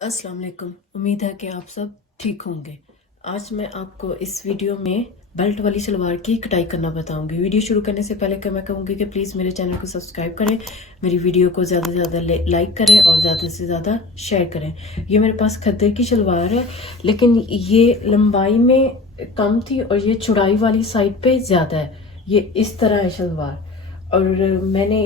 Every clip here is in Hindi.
अस्सलाम वालेकुम। उम्मीद है कि आप सब ठीक होंगे। आज मैं आपको इस वीडियो में बेल्ट वाली शलवार की कटाई करना बताऊंगी। वीडियो शुरू करने से पहले मैं कहूँगी कि प्लीज़ मेरे चैनल को सब्सक्राइब करें, मेरी वीडियो को ज़्यादा से ज़्यादा लाइक करें और ज़्यादा से ज़्यादा शेयर करें। ये मेरे पास खद्दर की शलवार है, लेकिन ये लंबाई में कम थी और ये चौड़ाई वाली साइड पे ज़्यादा है। ये इस तरह है शलवार, और मैंने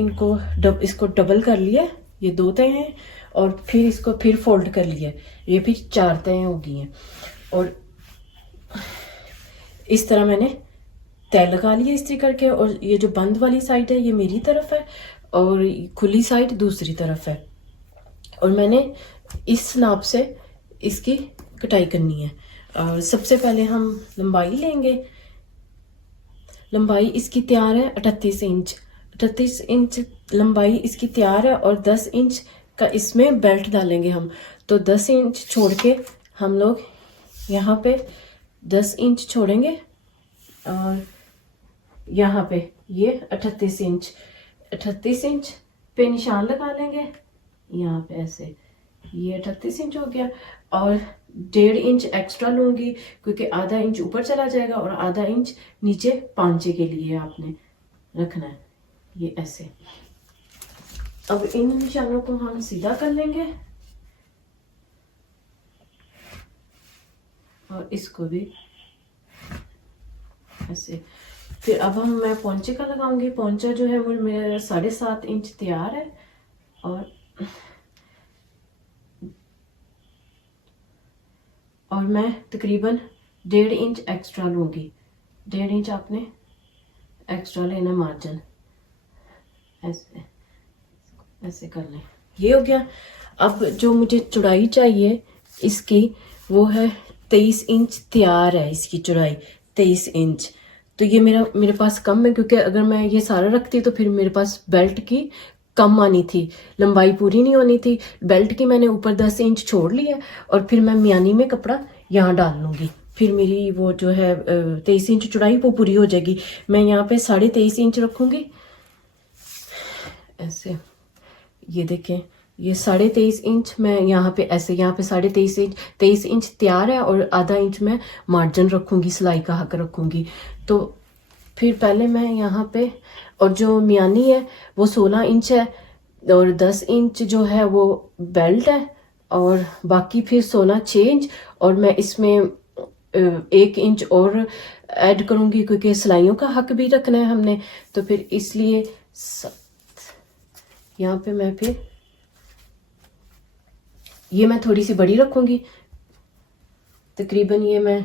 इसको डबल कर लिया। ये 2 तय हैं और फिर इसको फिर फोल्ड कर लिया, ये फिर 4 तय हो गई हैं। और इस तरह मैंने तय लगा लिया इस्त्री करके। और ये जो बंद वाली साइड है ये मेरी तरफ है और खुली साइड दूसरी तरफ है। और मैंने इस नाप से इसकी कटाई करनी है। और सबसे पहले हम लंबाई लेंगे। लंबाई इसकी तैयार है 38 इंच। 38 इंच लंबाई इसकी तैयार है और 10 इंच का इसमें बेल्ट डालेंगे हम। तो 10 इंच छोड़ के हम लोग यहाँ पे 10 इंच छोड़ेंगे और यहाँ पे ये 38 इंच पे निशान लगा लेंगे। यहाँ पे ऐसे ये 38 इंच हो गया और 1.5 इंच एक्स्ट्रा लूंगी, क्योंकि आधा इंच ऊपर चला जाएगा और आधा इंच नीचे पांचे के लिए आपने रखना है। ये ऐसे। अब इन निशानों को हम सीधा कर लेंगे और इसको भी ऐसे। फिर अब मैं पोंचे का लगाऊंगी। पोंचा जो है वो मेरा 7.5 इंच तैयार है और मैं तकरीबन 1.5 इंच एक्स्ट्रा लूंगी। 1.5 इंच आपने एक्स्ट्रा लेना मार्जिन। ऐसे ऐसे कर लें। ये हो गया। अब जो मुझे चौड़ाई चाहिए इसकी वो है 23 इंच तैयार है। इसकी चौड़ाई 23 इंच। तो ये मेरे पास कम है, क्योंकि अगर मैं ये सारा रखती तो फिर मेरे पास बेल्ट की कम आनी थी, लंबाई पूरी नहीं होनी थी। बेल्ट की मैंने ऊपर 10 इंच छोड़ लिया और फिर मैं मियानी में कपड़ा यहाँ डाल लूँगी। फिर मेरी वो जो है 23 इंच चौड़ाई वो पूरी हो जाएगी। मैं यहाँ पे 23.5 इंच रखूँगी ऐसे। ये देखें, ये 23.5 इंच मैं यहाँ पे ऐसे, यहाँ पे 23.5 इंच तैयार है और आधा इंच मैं मार्जिन रखूँगी, सिलाई का हक रखूँगी। तो फिर पहले मैं यहाँ पे, और जो मियानी है वो 16 इंच है और 10 इंच जो है वो बेल्ट है और बाकी फिर 6 इंच। और मैं इसमें 1 इंच और ऐड करूँगी, क्योंकि सिलाइयों का हक भी रखना है हमने। तो फिर इसलिए यहाँ पे मैं फिर ये मैं थोड़ी सी बड़ी रखूँगी। तकरीबन ये मैं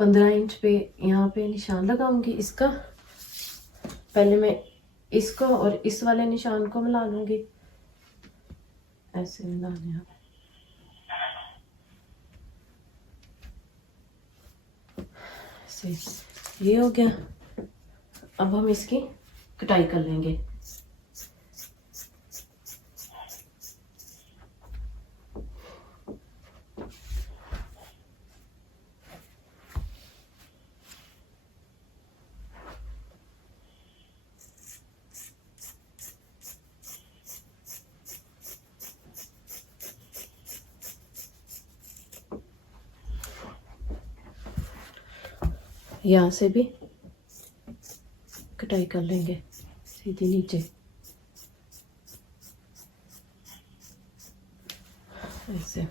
15 इंच पे यहाँ पे निशान लगाऊंगी इसका। पहले मैं इसको और इस वाले निशान को मिला लूंगी, ऐसे मिलाने हैं। ये हो गया। अब हम इसकी कटाई कर लेंगे। यहाँ से भी कटाई कर लेंगे सीधी नीचे ऐसे।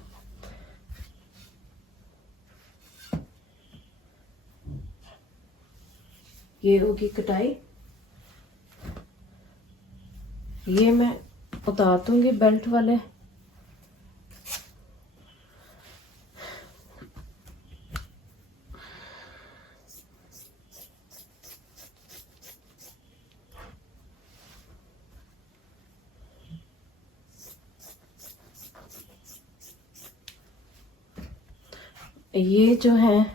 ये होगी कटाई। ये मैं उतार दूंगी बेल्ट वाले। ये जो है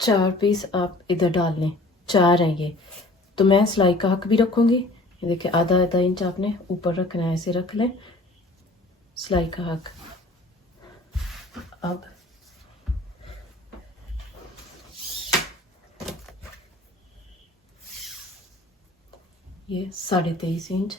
4 पीस आप इधर डाल लें, 4 है ये। तो मैं सिलाई का हक भी रखूंगी। ये देखिए, आधा आधा इंच आपने ऊपर रखना है, ऐसे रख लें सिलाई का हक। अब ये 23.5 इंच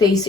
23